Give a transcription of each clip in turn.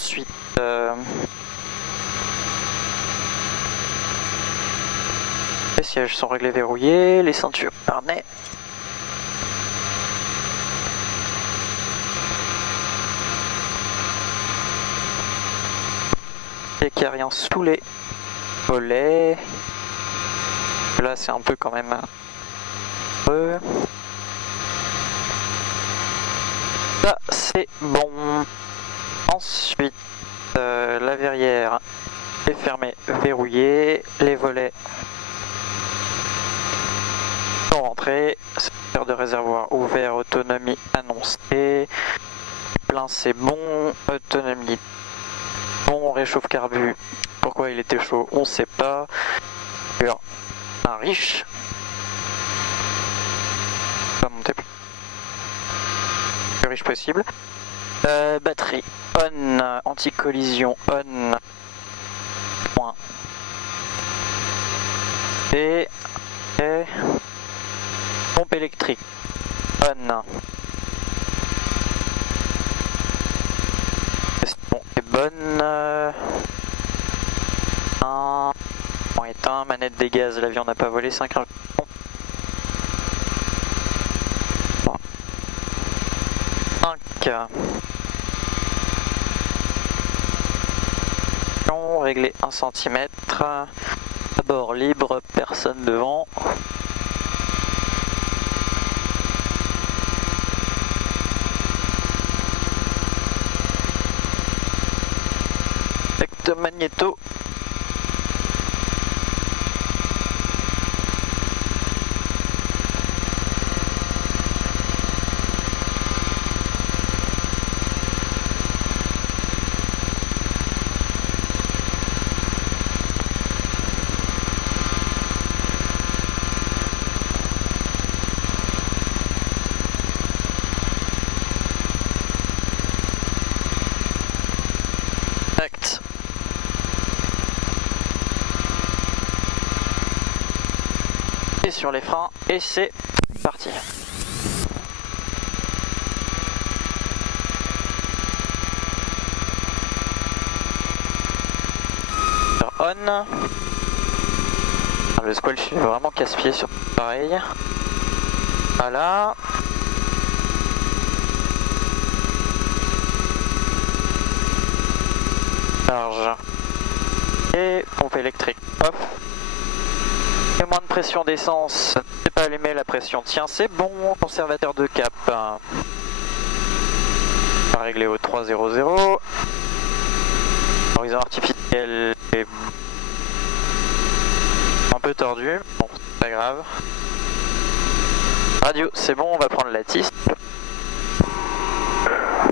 Ensuite, les sièges sont réglés, verrouillés, les ceintures harnais. Les carrières sous les volets. Là, c'est un peu quand même. Ça, c'est bon. Ensuite, la verrière est fermée, verrouillée. Les volets sont rentrés. Secteur de réservoir ouvert, autonomie annoncée. Plein, c'est bon. Autonomie bon, réchauffe carbu. Pourquoi il était chaud, on sait pas. Sur un riche. Pas monter plus riche possible. Batterie on, anti-collision on. Point. Et pompe électrique on. Question est bonne. Un point éteint, manette des gaz, l'avion n'a pas volé, 5 injections. 5. Régler 1 cm. Bord libre, personne devant. Effect magnéto. Et sur les freins, et c'est parti. On. Le squelch est vraiment casse-pied sur pareil. Voilà. Charge. Et pompe électrique off. Et moins de pression d'essence, c'est pas allumé, la pression tient, c'est bon. Conservateur de cap. On va régler au 300. Horizon artificiel est un peu tordu, bon c'est pas grave. Radio, c'est bon, on va prendre la TIS.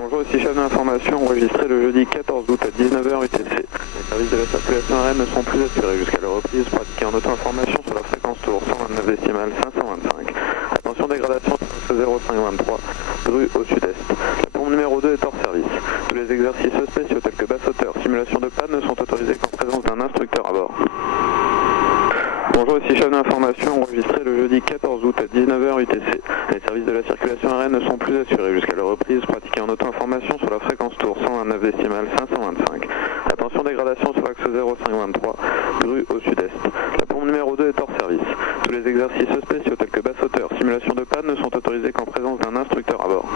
Bonjour, ici chef d'information enregistré le jeudi 14 août à 19h UTC. Les services de la circulation aérienne ne sont plus assurés jusqu'à la reprise pratiquée en auto-information sur la fréquence tour 129 décimales 525. Attention, dégradation sur l'axe 0523, rue au sud-est. La pompe numéro 2 est hors service. Tous les exercices spéciaux tels que basse hauteur, simulation de panne ne sont autorisés qu'en présence d'un instructeur à bord. Bonjour, ici chef d'information enregistré le jeudi 14 août à 19h UTC. Les services de la circulation aérienne ne sont plus assurés jusqu'à la reprise pratiquée en auto-information sur la fréquence tour 129 décimales 525. Attention, dégradation sur l'axe 0523, rue au sud-est. La pompe numéro 2 est hors service. Tous les exercices spéciaux tels que basse hauteur, simulation de panne ne sont autorisés qu'en présence d'un instructeur à bord.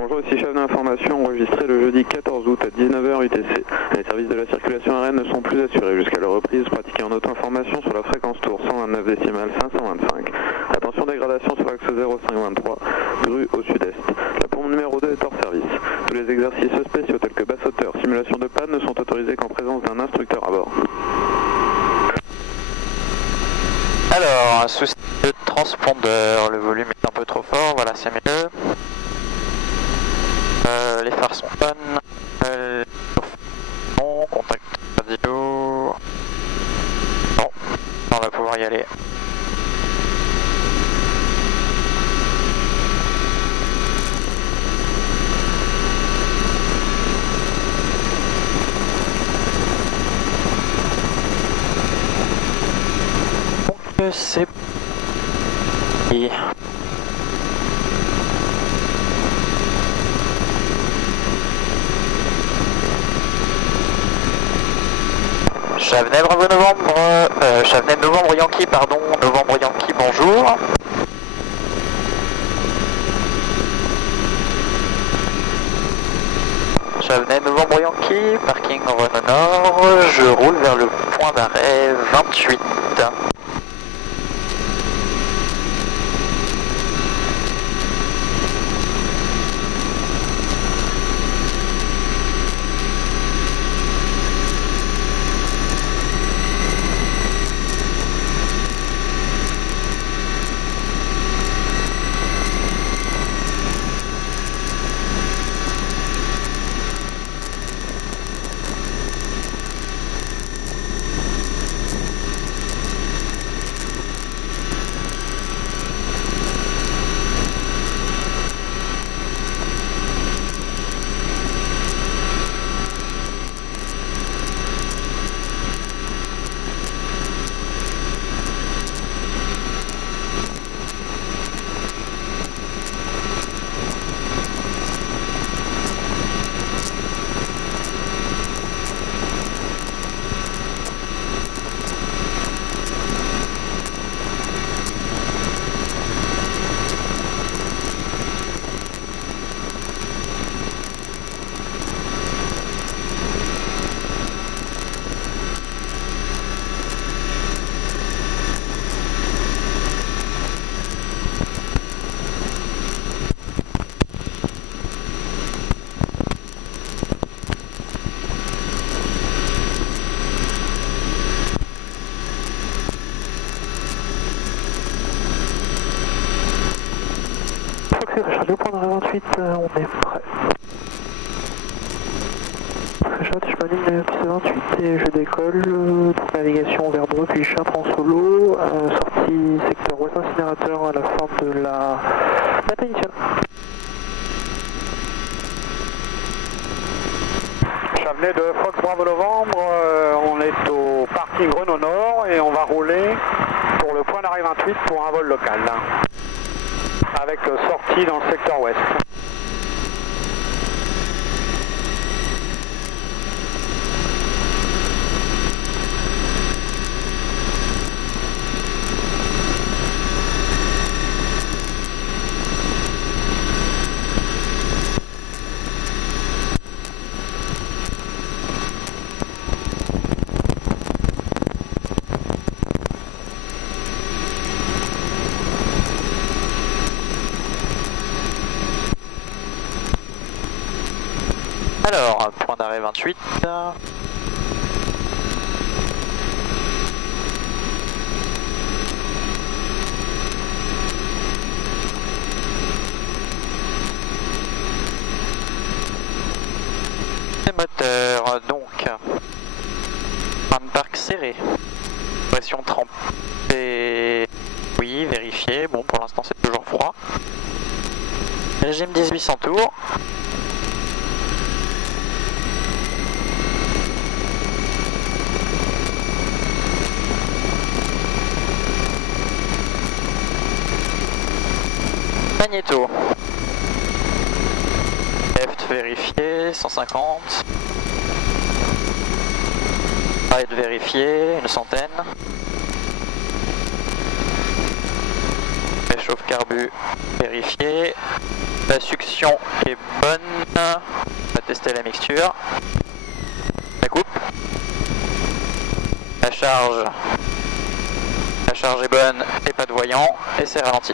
Bonjour, ici chef d'information enregistré le jeudi 14 août à 19h UTC. Les services de la circulation aérienne ne sont plus assurés jusqu'à la reprise pratiquée en auto-information sur la fréquence tour 129 décimales 525. Attention, dégradation sur l'axe 0523, rue au sud-est. La pompe numéro 2 est hors service. Tous les exercices spéciaux tels que basse hauteur, simulation de panne ne sont autorisés qu'en présence d'un instructeur à bord. Alors, un souci de transpondeur, le volume est un peu trop fort, voilà c'est mieux. Les phares sont on, bon, contact radio, bon, on va pouvoir y aller. Donc c'est parti. Chavenay, bravo Novembre, Chavenay, Novembre Yankee, pardon, Novembre Yankee, bonjour. Chavenay, Novembre Yankee, parking Renault Nord, je roule vers le point d'arrêt 28. Charlie, point d'arrêt 28, on est prêt. Charlie, je m'aligne la piste 28 et je décolle. Donc navigation vers Dreux puis Chartres en solo. Sortie secteur ouest incinérateur à la fin de la date initiale. Chavenay de Fox Bravo Novembre, on est au parking Renault Nord et on va rouler pour le point d'arrêt 28 pour un vol local. Avec sortie dans le secteur ouest. Alors, point d'arrêt 28. Les moteurs, donc, frein de parc serré, pression trempée, oui, vérifié, bon pour l'instant c'est toujours froid. Régime 1800 tours. Magnéto. Left vérifié, 150. Right vérifié, une centaine. Réchauffe carbu vérifié. La succion est bonne. On va tester la mixture. La coupe. La charge est bonne et pas de voyant. Et c'est ralenti.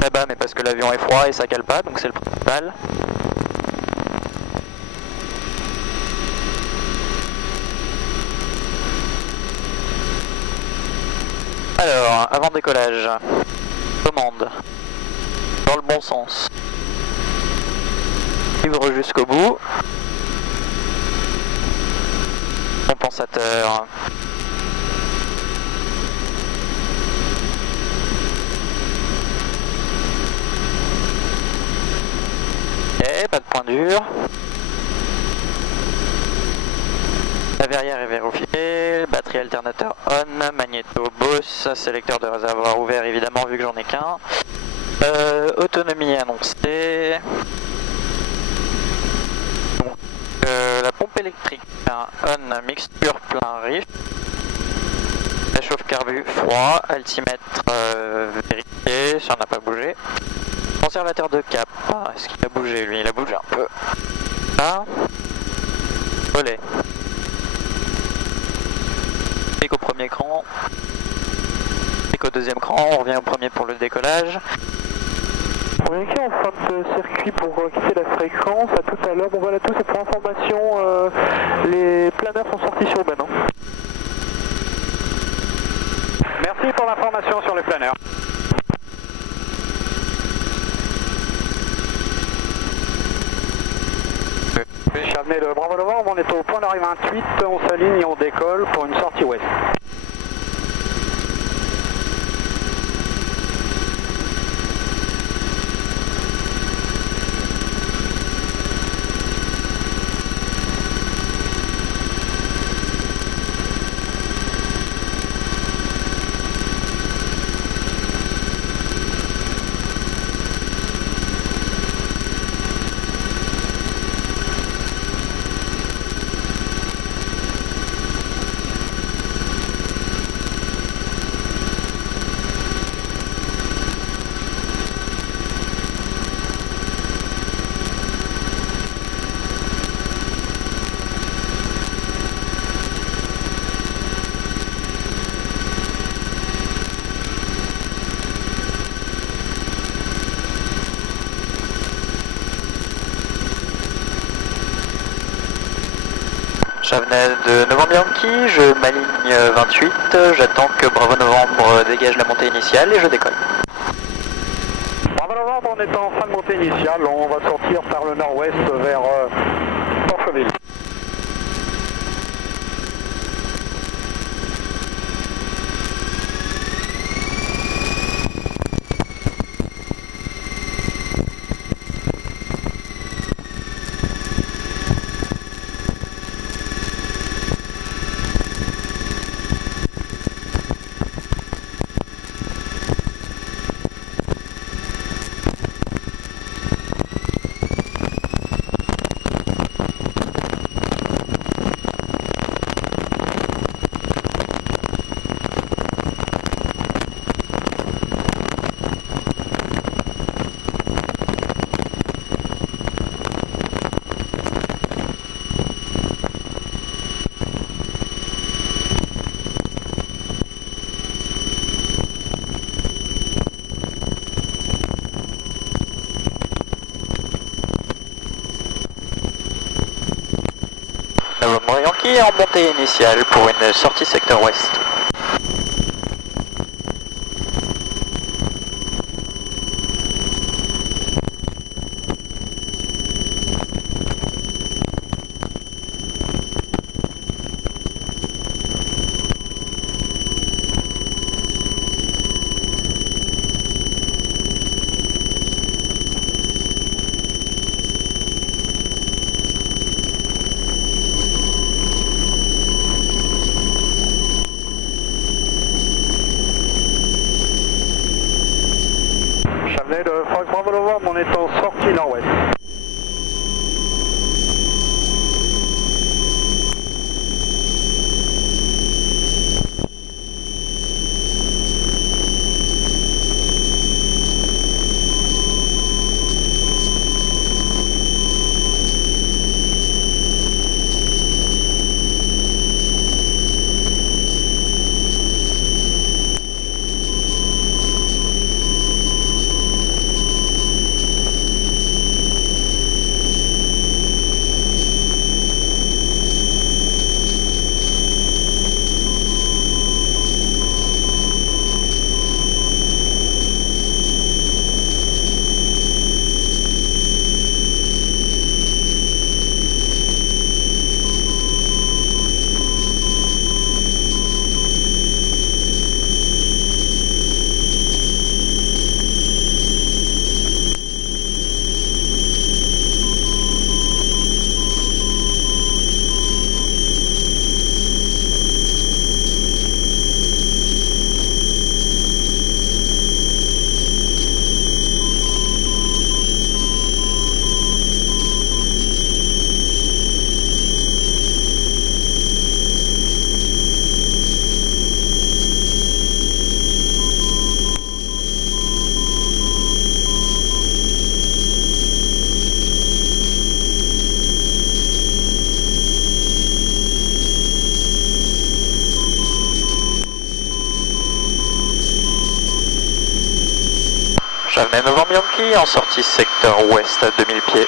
Très bas, mais parce que l'avion est froid et ça cale pas, donc c'est le principal. Alors, avant décollage, commande, dans le bon sens, suivre jusqu'au bout, compensateur, et pas de point dur. La verrière est vérifiée, batterie alternateur on, magnéto Boss, sélecteur de réservoir ouvert évidemment vu que j'en ai qu'un. Autonomie annoncée. Bon. La pompe électrique, un on mixture plein riche. Réchauffe carbu froid, altimètre vérifié, ça n'a pas bougé. Conservateur de cap, est-ce qu'il a bougé lui? Il a bougé un peu. Là. Relais. Pic au premier cran. Pic au deuxième cran, on revient au premier pour le décollage. On est en fin de circuit pour quitter la fréquence, à tout à l'heure. Bon voilà tout, c'est pour information, les planeurs sont sortis sur Ben. Merci pour l'information sur les planeurs. Chavenay de Bravo Novembre, on est au point d'arrivée 28, on s'aligne et on décolle pour une sortie ouest. Chavenay de Novembre Yankee, je m'aligne 28, j'attends que Bravo Novembre dégage la montée initiale et je décolle. Bravo Novembre, on est en fin de montée initiale, on va sortir par le nord-ouest vers Porcheville. Novembre Yankee en montée initiale pour une sortie secteur ouest. Chavenay de Fox Bravo Novembre, on est en sortie nord-ouest. Avenue Novembre Yankee en sortie secteur ouest à 2000 pieds.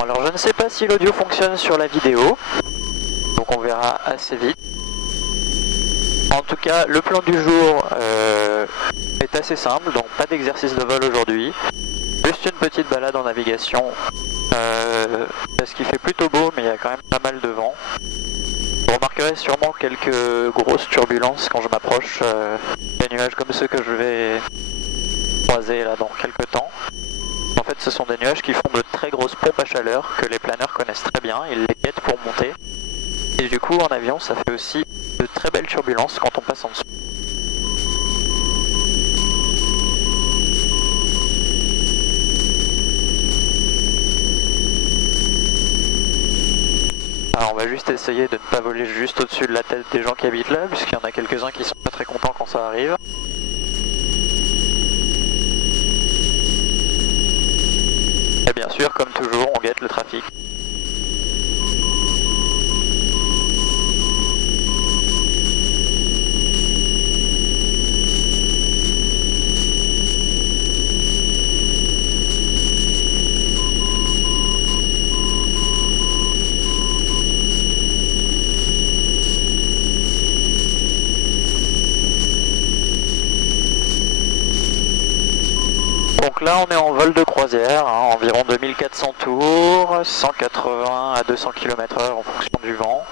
Alors je ne sais pas si l'audio fonctionne sur la vidéo, donc on verra assez vite. En tout cas, le plan du jour est assez simple, donc pas d'exercice de vol aujourd'hui. Juste une petite balade en navigation, parce qu'il fait plutôt beau, mais il y a quand même pas mal de vent. Vous remarquerez sûrement quelques grosses turbulences quand je m'approche des nuages comme ceux que je vais croiser là dans quelques temps. En fait, ce sont des nuages qui font de très grosses pompes à chaleur que les planeurs connaissent très bien, ils les guettent pour monter. Et du coup, en avion, ça fait aussi de très belles turbulences quand on passe en dessous. Alors on va juste essayer de ne pas voler juste au-dessus de la tête des gens qui habitent là, puisqu'il y en a quelques-uns qui sont pas très contents quand ça arrive. Et bien sûr, comme toujours, on guette le trafic. Donc là on est en vol de croisière, hein, environ 2400 tours, 180 à 200 km/h en fonction du vent.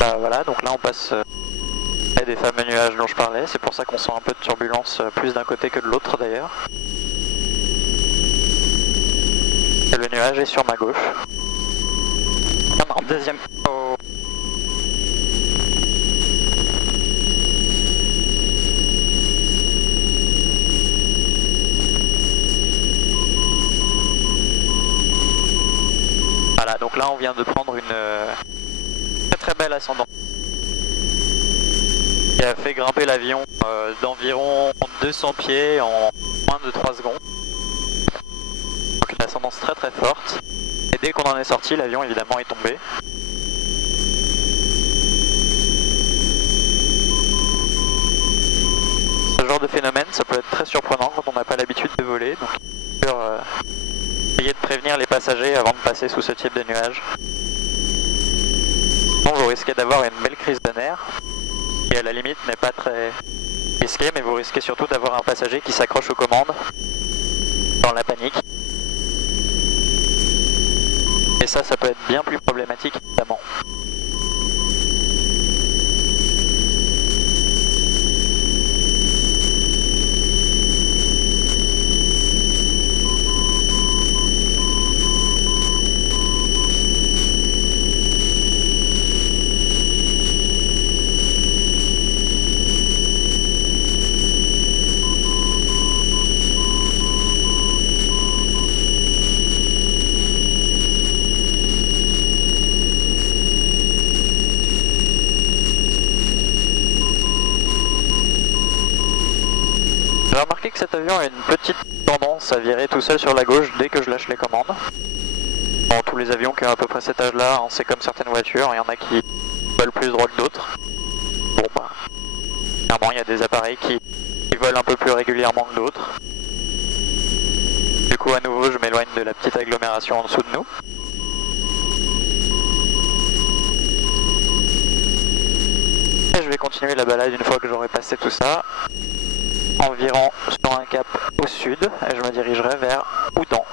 Bah voilà, donc là on passe près des fameux nuages dont je parlais, c'est pour ça qu'on sent un peu de turbulence plus d'un côté que de l'autre d'ailleurs. Et le nuage est sur ma gauche. Non, non, deuxième... Oh. Voilà, donc là on vient de prendre une très belle ascendante qui a fait grimper l'avion d'environ 200 pieds en moins de 3 secondes. Donc une ascendance très très forte. Et dès qu'on en est sorti, l'avion évidemment est tombé. Ce genre de phénomène, ça peut être très surprenant quand on n'a pas l'habitude de voler. Donc essayez de prévenir les passagers avant de passer sous ce type de nuage. Sinon vous risquez d'avoir une belle crise de nerfs, qui à la limite n'est pas très risquée, mais vous risquez surtout d'avoir un passager qui s'accroche aux commandes dans la panique. Et ça peut être bien plus problématique évidemment. que cet avion a une petite tendance à virer tout seul sur la gauche dès que je lâche les commandes. Bon, tous les avions qui ont à peu près cet âge-là, hein, c'est comme certaines voitures, il y en a qui volent plus droit que d'autres. Bon bah, clairement il y a des appareils qui volent un peu plus régulièrement que d'autres. Du coup à nouveau je m'éloigne de la petite agglomération en dessous de nous. Et je vais continuer la balade une fois que j'aurai passé tout ça, en virant sur un cap au sud, et je me dirigerai vers Houdan.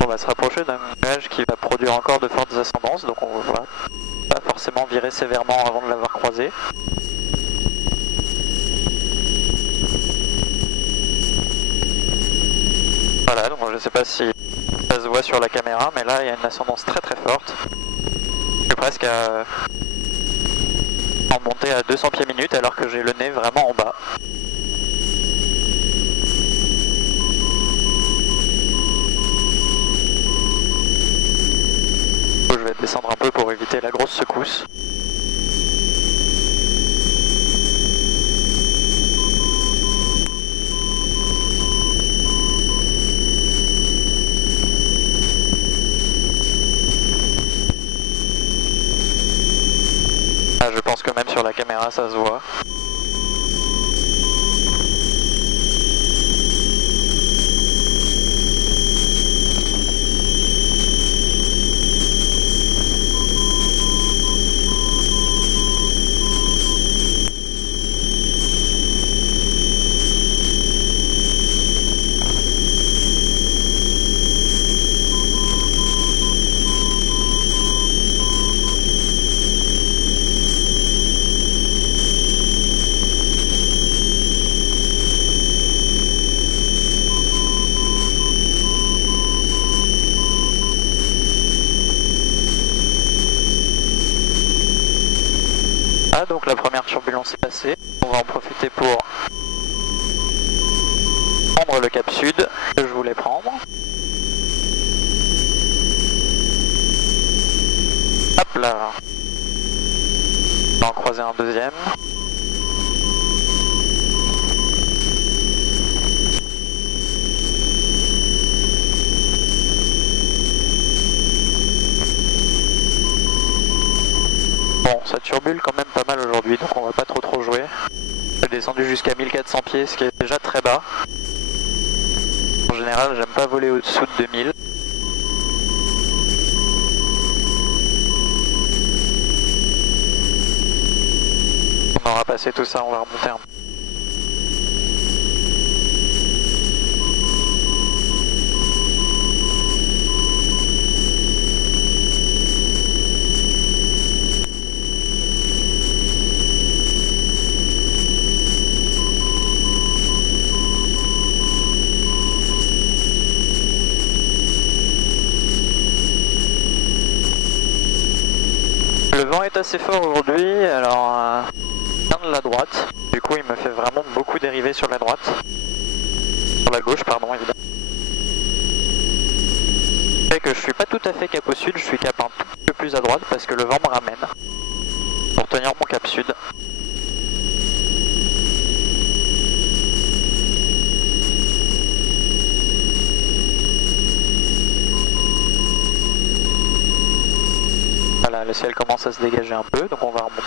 On va se rapprocher d'un nuage qui va produire encore de fortes ascendances, donc on va pas forcément virer sévèrement avant de l'avoir croisé. Voilà, donc je sais pas si ça se voit sur la caméra, mais là il y a une ascendance très très forte. Je suis presque en montée à 200 pieds minutes alors que j'ai le nez vraiment en bas. Je vais descendre un peu pour éviter la grosse secousse. Ah, je pense que même sur la caméra ça se voit. Ah, donc la première turbulence est passée, on va en profiter pour prendre le cap sud que je voulais prendre. Hop là, on va en croiser un deuxième. Bon, ça turbule quand même pas mal aujourd'hui, donc on va pas trop jouer. J'ai descendu jusqu'à 1400 pieds, ce qui est déjà très bas. En général, j'aime pas voler au-dessous de 2000. On aura passé tout ça, on va remonter un peu. Le vent est assez fort aujourd'hui, alors vient de la droite, du coup il me fait vraiment beaucoup dériver sur la droite, sur la gauche pardon évidemment. Ce fait que je suis pas tout à fait cap au sud, je suis cap un tout peu plus à droite parce que le vent me ramène pour tenir mon cap sud. Voilà, le ciel commence à se dégager un peu, donc on va remonter.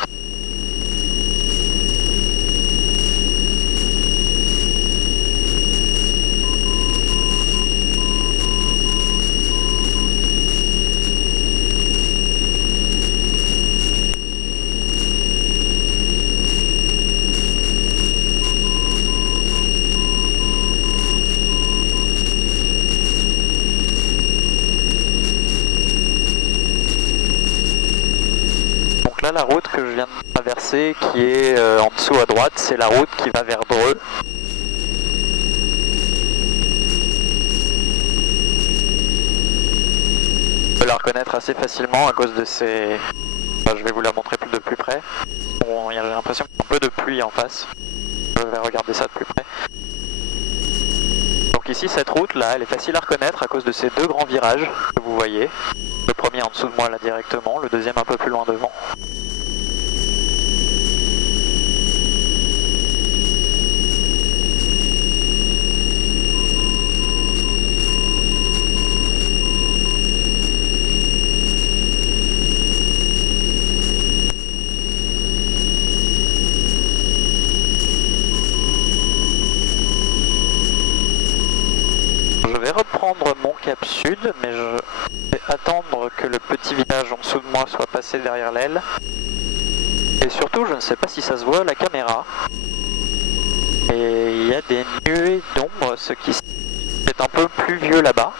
Là, la route que je viens de traverser, qui est en dessous à droite, c'est la route qui va vers Dreux. On peut la reconnaître assez facilement à cause de ces... Enfin, je vais vous la montrer plus de plus près. Bon, j'ai l'impression qu'il y a un peu de pluie en face. Je vais regarder ça de plus près. Donc ici, cette route là, elle est facile à reconnaître à cause de ces deux grands virages que vous voyez. Le premier en dessous de moi là directement, le deuxième un peu plus loin devant. Je vais reprendre mon cap sud, mais je vais attendre que le petit village en dessous de moi soit passé derrière l'aile. Et surtout, je ne sais pas si ça se voit à la caméra. Et il y a des nuées d'ombre, ce qui est un peu plus vieux là-bas.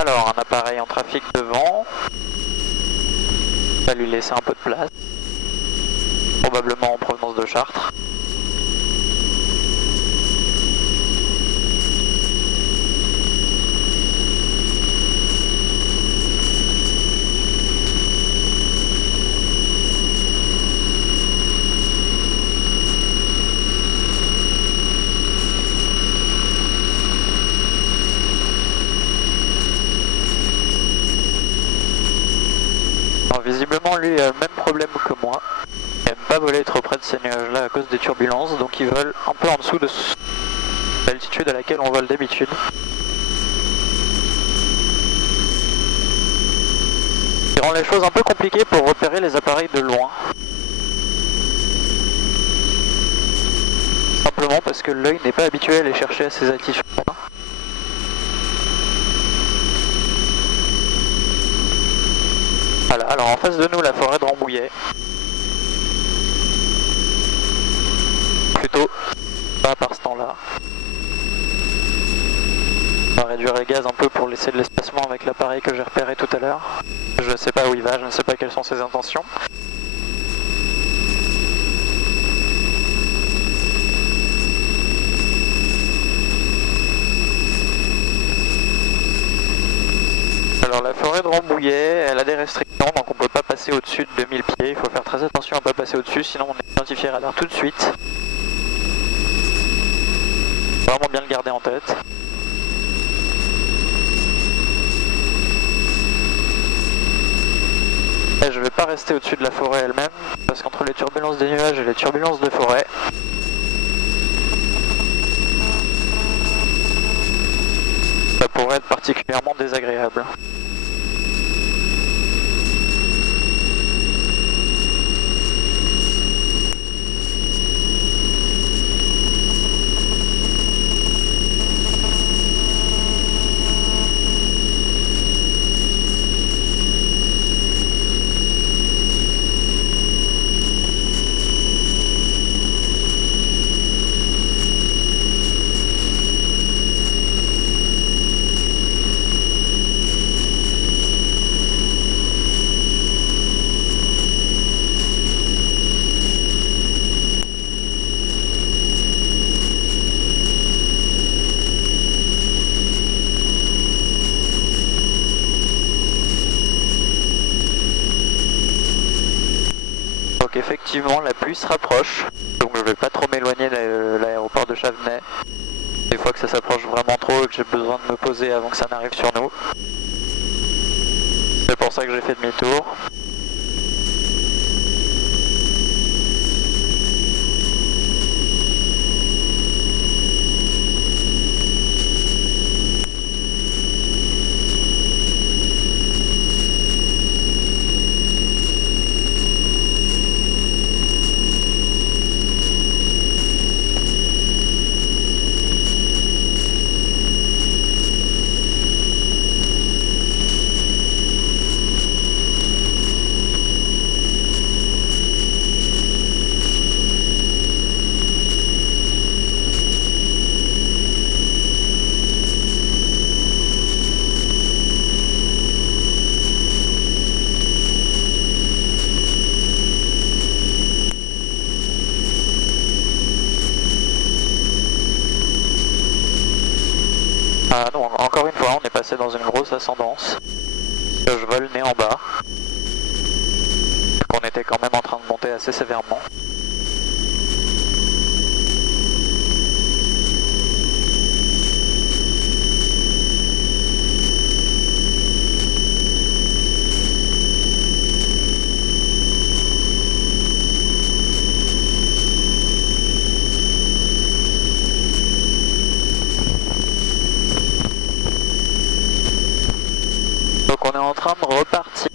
Alors, un appareil en trafic devant. On va lui laisser un peu de place. Probablement en provenance de Chartres. Visiblement, lui a le même problème que moi. Il n'aime pas voler trop près de ces nuages-là à cause des turbulences, donc il vole un peu en dessous de l'altitude à laquelle on vole d'habitude. Ce qui rend les choses un peu compliquées pour repérer les appareils de loin. Simplement parce que l'œil n'est pas habitué à les chercher à ces altitudes-là. Voilà, alors en face de nous, la forêt de Rambouillet. Plutôt Pas par ce temps-là. On va réduire les gaz un peu pour laisser de l'espacement avec l'appareil que j'ai repéré tout à l'heure. Je ne sais pas où il va, je ne sais pas quelles sont ses intentions. Alors la forêt de Rambouillet, elle a des restrictions, donc on peut pas passer au-dessus de 2000 pieds. Il faut faire très attention à ne pas passer au-dessus, sinon on est identifié radar tout de suite. Faut vraiment bien le garder en tête. Et je vais pas rester au-dessus de la forêt elle-même, parce qu'entre les turbulences des nuages et les turbulences de forêt, ça pourrait être particulièrement désagréable. Donc effectivement la pluie se rapproche, donc je vais pas trop m'éloigner de l'aéroport de Chavenay. Des fois que ça s'approche vraiment trop et que j'ai besoin de me poser avant que ça n'arrive sur nous. C'est pour ça que j'ai fait demi-tour. Ah non, encore une fois, on est passé dans une grosse ascendance. Je vole nez en bas. On était quand même en train de monter assez sévèrement. Donc on est en train de repartir